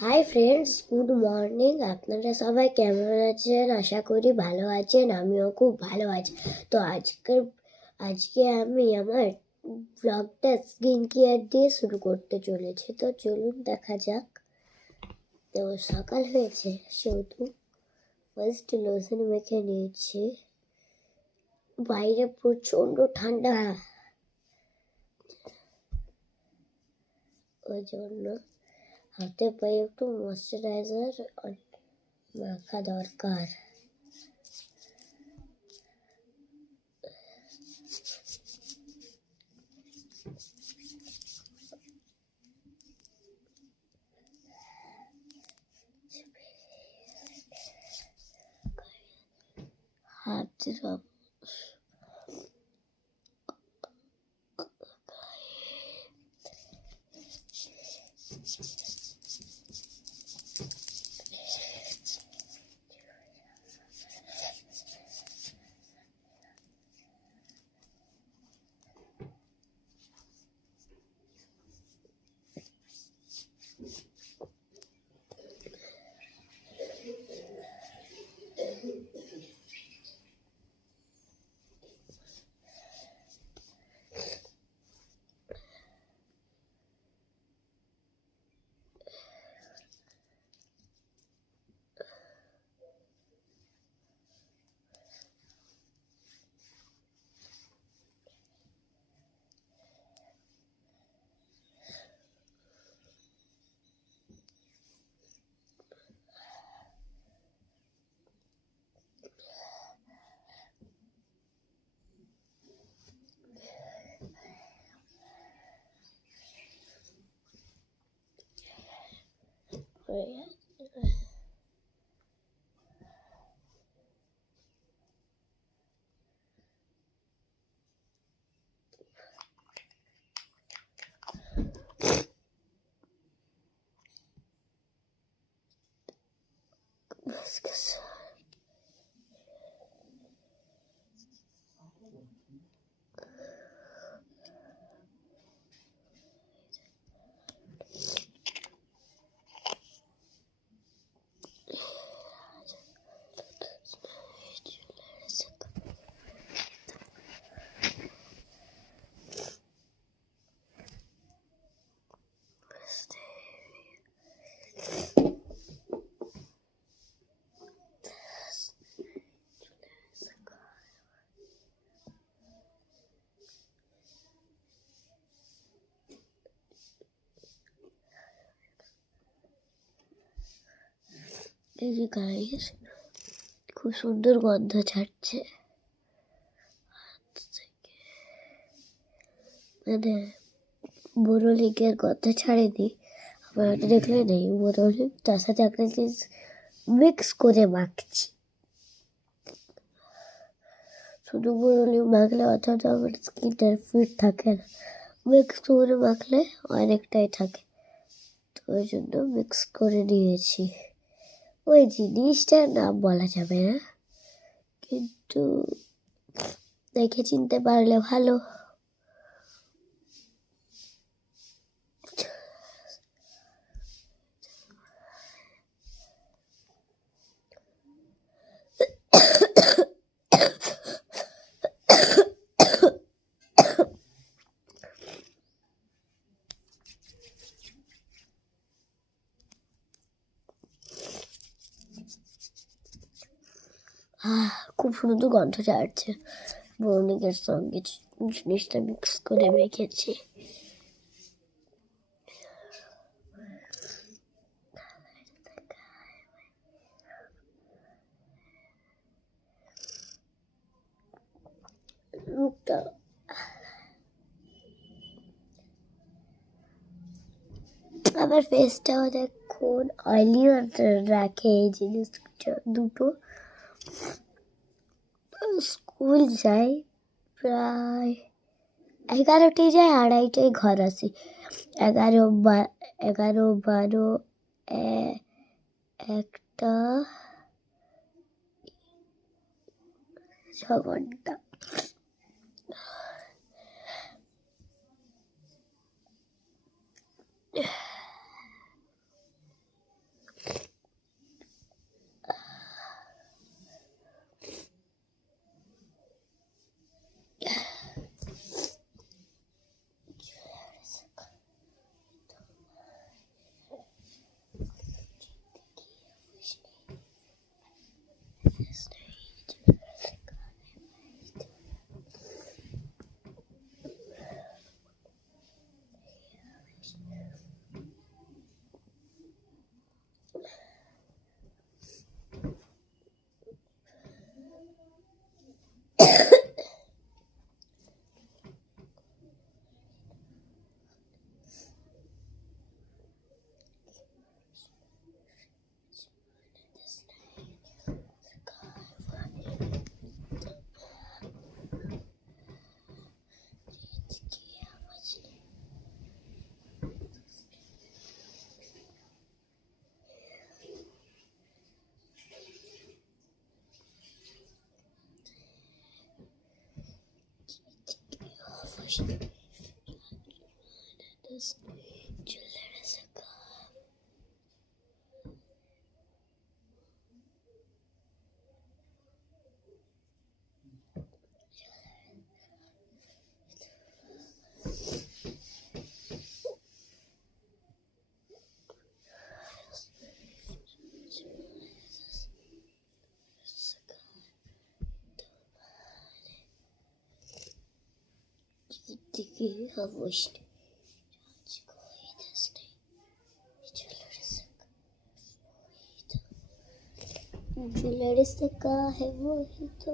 Hi friends, good morning. আপনারা সবাই কেমন আছেন? আশা করি ভালো আছেন। আমিও খুব ভালো আছি। তো আজকে আমি আমার ব্লগটা স্কিন কেয়ার দিয়ে শুরু করতে চলেছি। তো চলুন দেখা যাক। তো সকাল হয়েছে, সেহেতু ফার্স্ট লোশন মেখে নিয়েছি। বাইরে প্রচণ্ড ঠান্ডা, ওই জন্য হাতে পায়ে একটু ময়শ্চারাইজার মাখা দরকার। হাত সব এই যে গাইস, খুব সুন্দর গন্ধ ছাড়ছে মানে বোরোলিকের গন্ধ ছাড়েনি। আমার হাতে দেখলে নেই বোরোলিক, তার সাথে একটা জিনিস মিক্স করে মাখছি। শুধু বোরোলিক মাখলে অথচ আমার স্কিনটা ফিট থাকে না, মিক্স করে মাখলে অনেকটাই থাকে। তো ওই জন্য মিক্স করে নিয়েছি। ওই জিনিসটার নাম বলা যাবে না, কিন্তু দেখে চিনতে পারলে ভালো। খুব সুন্দর গন্ধ ছাড়ছে। বোরোলিকের সঙ্গে জিনিসটা মিক্স করে মেখেছি। মুখটা আমার ফেসটা অনেকক্ষণ অয়েলি রাখে এই জিনিসটা দুটো। স্কুল যাই প্রায় 11টায় যাই, 2:30টায় ঘর আসি। 11, 12, 1টা, 6 ঘন্টা। ज्वेलरी से का है वो ही तो